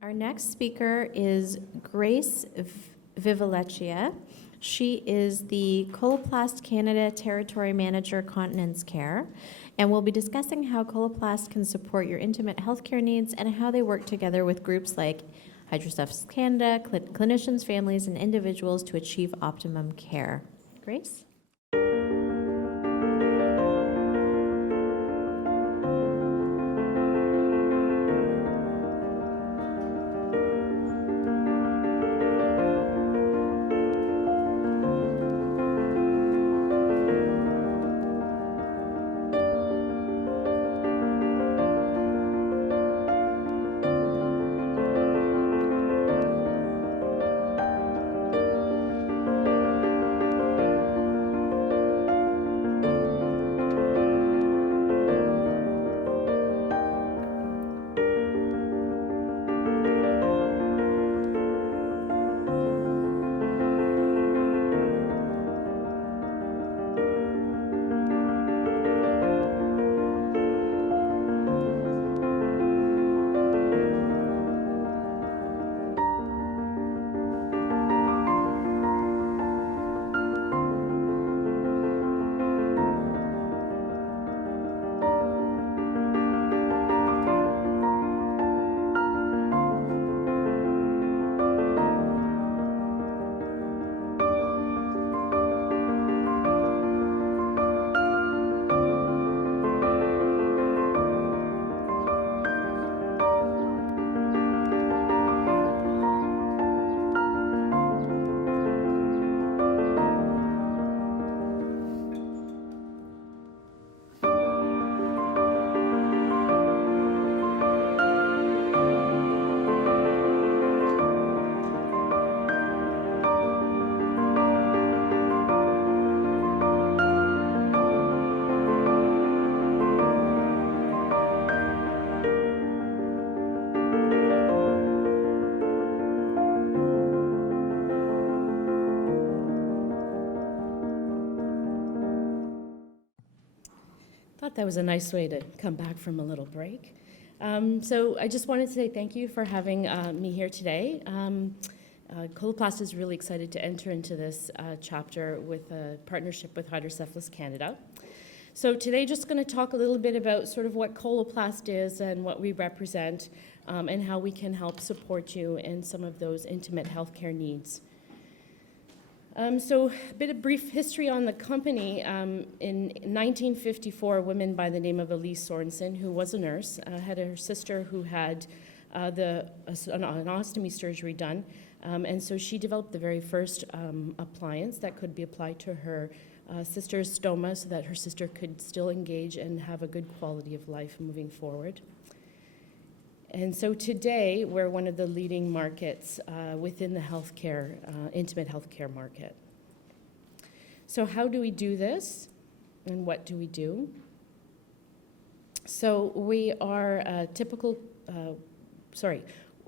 Our next speaker is Grace Vivaleccia. She is the Coloplast Canada Territory Manager, Continence Care, and we'll be discussing how Coloplast can support your intimate healthcare needs and how they work together with groups like Hydrocephalus Canada, clinicians, families, and individuals to achieve optimum care. Grace? Thought that was a nice way to come back from a little break. So I just wanted to say thank you for having me here today. Coloplast is really excited to enter into this chapter with a partnership with Hydrocephalus Canada. So today just going to talk a little bit about sort of what Coloplast is and what we represent and how we can help support you in some of those intimate healthcare needs. So a bit of brief history on the company. In 1954, a woman by the name of Elise Sorensen, who was a nurse, had her sister who had an ostomy surgery done. And so she developed the very first appliance that could be applied to her sister's stoma so that her sister could still engage and have a good quality of life moving forward. And so today, we're one of the leading markets within the healthcare, intimate healthcare market. So how do we do this, and what do we do? So we are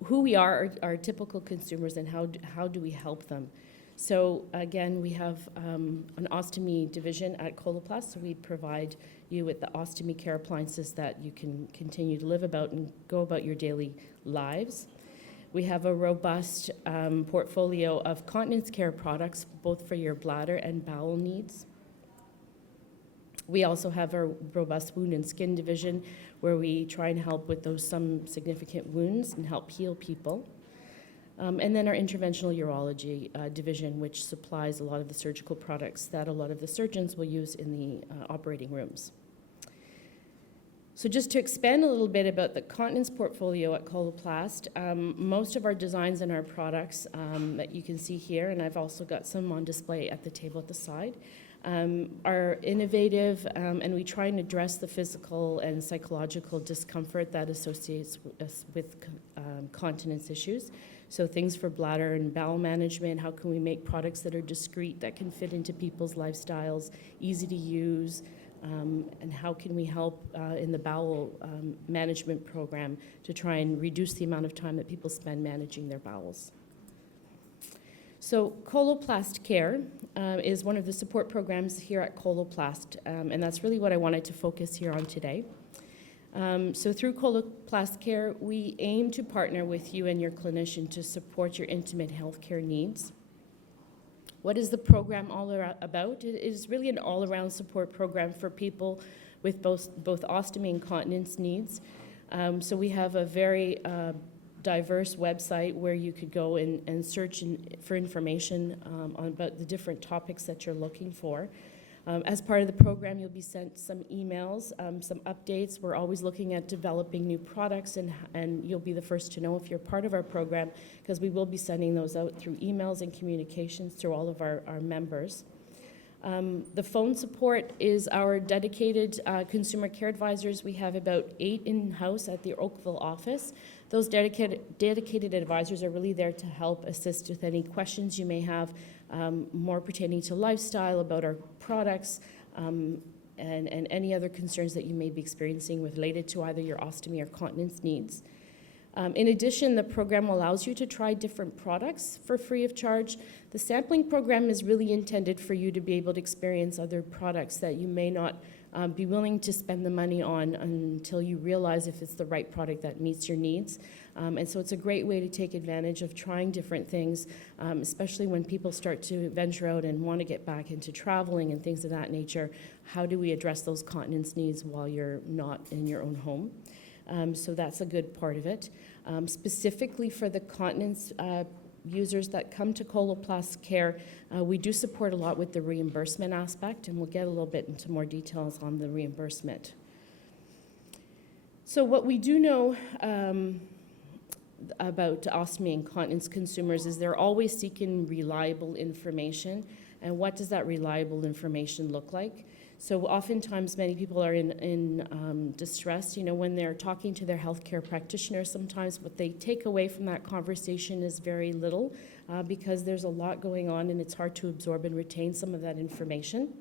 who we are typical consumers, and how do we help them? So again, we have an ostomy division at Coloplast, so we provide you with the ostomy care appliances that you can continue to live about and go about your daily lives. We have a robust portfolio of continence care products, both for your bladder and bowel needs. We also have a robust wound and skin division where we try and help with some significant wounds and help heal people. And then our interventional urology division, which supplies a lot of the surgical products that a lot of the surgeons will use in the operating rooms. So just to expand a little bit about the continence portfolio at Coloplast, most of our designs and our products that you can see here, and I've also got some on display at the table at the side, are innovative, and we try and address the physical and psychological discomfort that associates with continence issues. So things for bladder and bowel management, how can we make products that are discreet, that can fit into people's lifestyles, easy to use, and how can we help in the bowel management program to try and reduce the amount of time that people spend managing their bowels. So Coloplast Care is one of the support programs here at Coloplast, and that's really what I wanted to focus here on today. So through Coloplast Care, we aim to partner with you and your clinician to support your intimate healthcare needs. What is the program all about? It is really an all-around support program for people with both ostomy and continence needs. So we have a very diverse website where you could go and search for information about the different topics that you're looking for. As part of the program, you'll be sent some emails, some updates. We're always looking at developing new products, and you'll be the first to know if you're part of our program, because we will be sending those out through emails and communications through all of our members. The phone support is our dedicated consumer care advisors. We have about 8 in-house at the Oakville office. Those dedicated advisors are really there to help assist with any questions you may have, more pertaining to lifestyle, about our products, and any other concerns that you may be experiencing related to either your ostomy or continence needs. In addition, the program allows you to try different products for free of charge. The sampling program is really intended for you to be able to experience other products that you may not be willing to spend the money on until you realize if it's the right product that meets your needs. And so it's a great way to take advantage of trying different things, especially when people start to venture out and want to get back into traveling and things of that nature. How do we address those continence needs while you're not in your own home? So that's a good part of it. Specifically for the continence users that come to Coloplast Care, we do support a lot with the reimbursement aspect, and we'll get a little bit into more details on the reimbursement. So what we do know about ostomy and continence consumers is they're always seeking reliable information. And what does that reliable information look like? So oftentimes many people are in distress, when they're talking to their healthcare practitioner. Sometimes what they take away from that conversation is very little because there's a lot going on and it's hard to absorb and retain some of that information.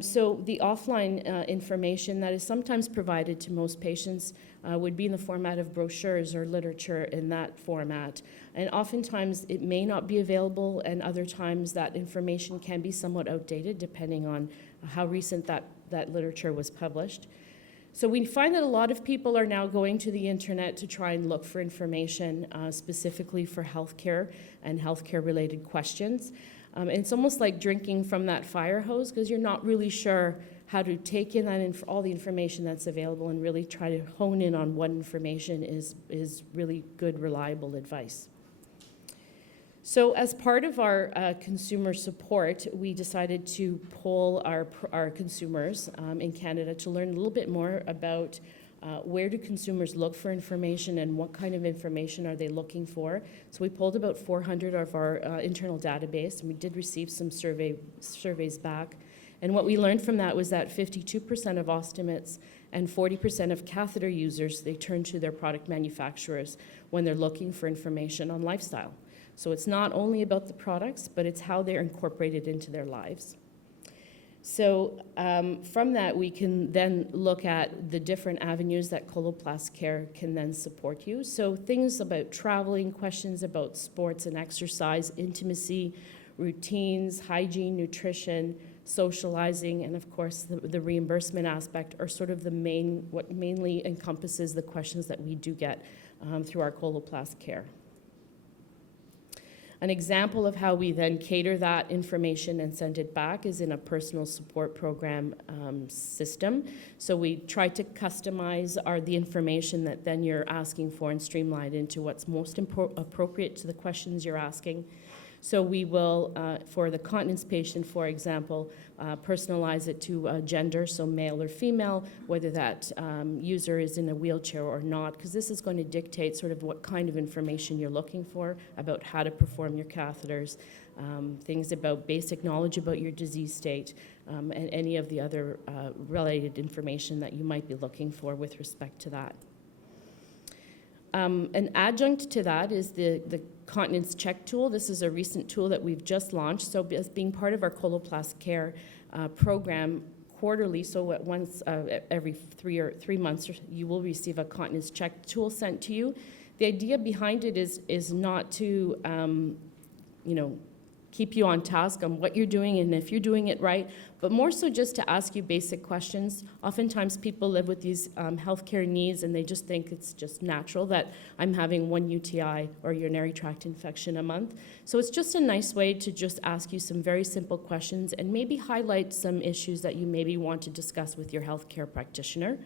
So the offline information that is sometimes provided to most patients would be in the format of brochures or literature in that format. And oftentimes it may not be available, and other times that information can be somewhat outdated depending on how recent that literature was published. So we find that a lot of people are now going to the internet to try and look for information specifically for healthcare and healthcare-related questions. And it's almost like drinking from that fire hose because you're not really sure how to take in that all the information that's available and really try to hone in on what information is really good, reliable advice. So as part of our consumer support, we decided to poll our consumers in Canada to learn a little bit more about where do consumers look for information and what kind of information are they looking for. So we polled about 400 of our internal database, and we did receive some surveys back. And what we learned from that was that 52% of ostomates and 40% of catheter users, they turn to their product manufacturers when they're looking for information on lifestyle. So it's not only about the products, but it's how they're incorporated into their lives. So from that, we can then look at the different avenues that Coloplast Care can then support you. So things about traveling, questions about sports and exercise, intimacy, routines, hygiene, nutrition, socializing, and of course the reimbursement aspect are sort of what mainly encompasses the questions that we do get through our Coloplast Care. An example of how we then cater that information and send it back is in a personal support program system. So we try to customize the information that then you're asking for and streamline into what's most appropriate to the questions you're asking. So we will, for the continence patient, for example, personalize it to gender, so male or female, whether that user is in a wheelchair or not, because this is going to dictate sort of what kind of information you're looking for about how to perform your catheters, things about basic knowledge about your disease state, and any of the other related information that you might be looking for with respect to that. An adjunct to that is the continence check tool. This is a recent tool that we've just launched. So as being part of our Coloplast Care program quarterly, so once every 3 months, you will receive a continence check tool sent to you. The idea behind it is not to, keep you on task on what you're doing and if you're doing it right, but more so just to ask you basic questions. Oftentimes people live with these healthcare needs and they just think it's just natural that I'm having one UTI or urinary tract infection a month. So it's just a nice way to just ask you some very simple questions and maybe highlight some issues that you maybe want to discuss with your healthcare practitioner.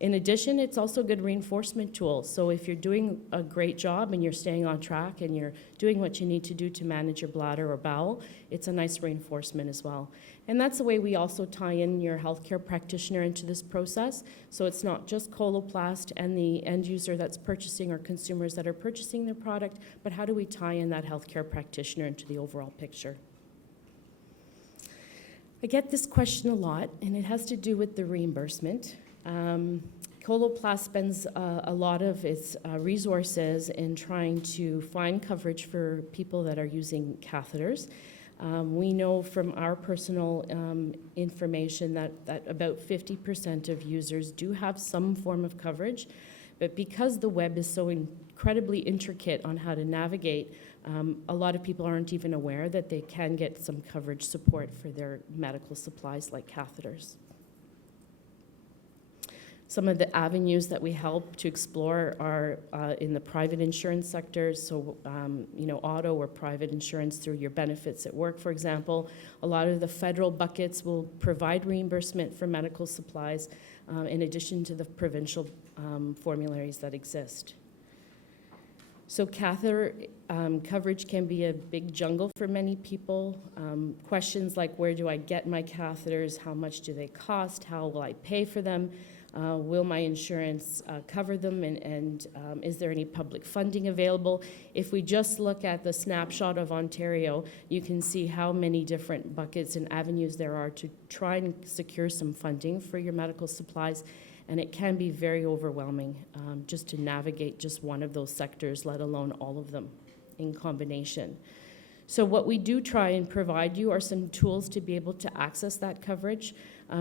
In addition, it's also a good reinforcement tool. So if you're doing a great job and you're staying on track and you're doing what you need to do to manage your bladder or bowel, it's a nice reinforcement as well. And that's the way we also tie in your healthcare practitioner into this process. So it's not just Coloplast and the end user that's purchasing or consumers that are purchasing their product, but how do we tie in that healthcare practitioner into the overall picture? I get this question a lot, and it has to do with the reimbursement. Coloplast spends a lot of its resources in trying to find coverage for people that are using catheters. We know from our personal information that about 50% of users do have some form of coverage, but because the web is so incredibly intricate on how to navigate, a lot of people aren't even aware that they can get some coverage support for their medical supplies like catheters. Some of the avenues that we help to explore are in the private insurance sector, so auto or private insurance through your benefits at work, for example. A lot of the federal buckets will provide reimbursement for medical supplies in addition to the provincial formularies that exist. So catheter coverage can be a big jungle for many people. Questions like, where do I get my catheters? How much do they cost? How will I pay for them? Will my insurance cover them, and is there any public funding available? If we just look at the snapshot of Ontario, you can see how many different buckets and avenues there are to try and secure some funding for your medical supplies, and it can be very overwhelming just to navigate just one of those sectors, let alone all of them in combination. So what we do try and provide you are some tools to be able to access that coverage.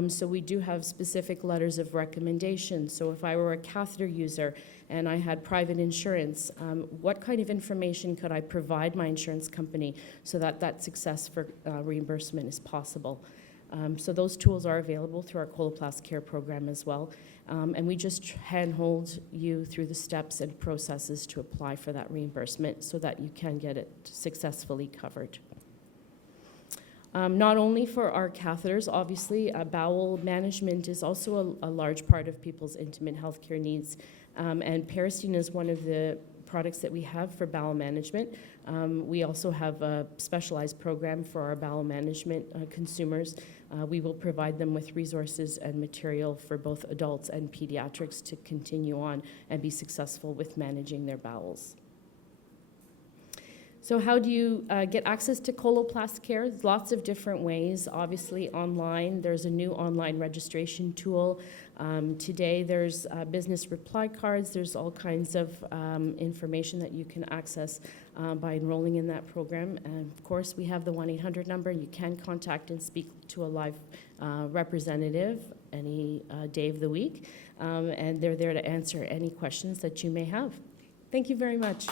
So we do have specific letters of recommendation. So if I were a catheter user and I had private insurance, what kind of information could I provide my insurance company so that that success for reimbursement is possible? So those tools are available through our Coloplast Care program as well. And we just handhold you through the steps and processes to apply for that reimbursement so that you can get it successfully covered. Not only for our catheters, obviously, bowel management is also a large part of people's intimate healthcare needs. And Peristeen is one of the products that we have for bowel management. We also have a specialized program for our bowel management consumers. We will provide them with resources and material for both adults and pediatrics to continue on and be successful with managing their bowels. So how do you get access to Coloplast Care? There's lots of different ways. Obviously online, there's a new online registration tool. Today there's business reply cards. There's all kinds of information that you can access by enrolling in that program. And of course, we have the 1-800 number. You can contact and speak to a live representative any day of the week. And they're there to answer any questions that you may have. Thank you very much.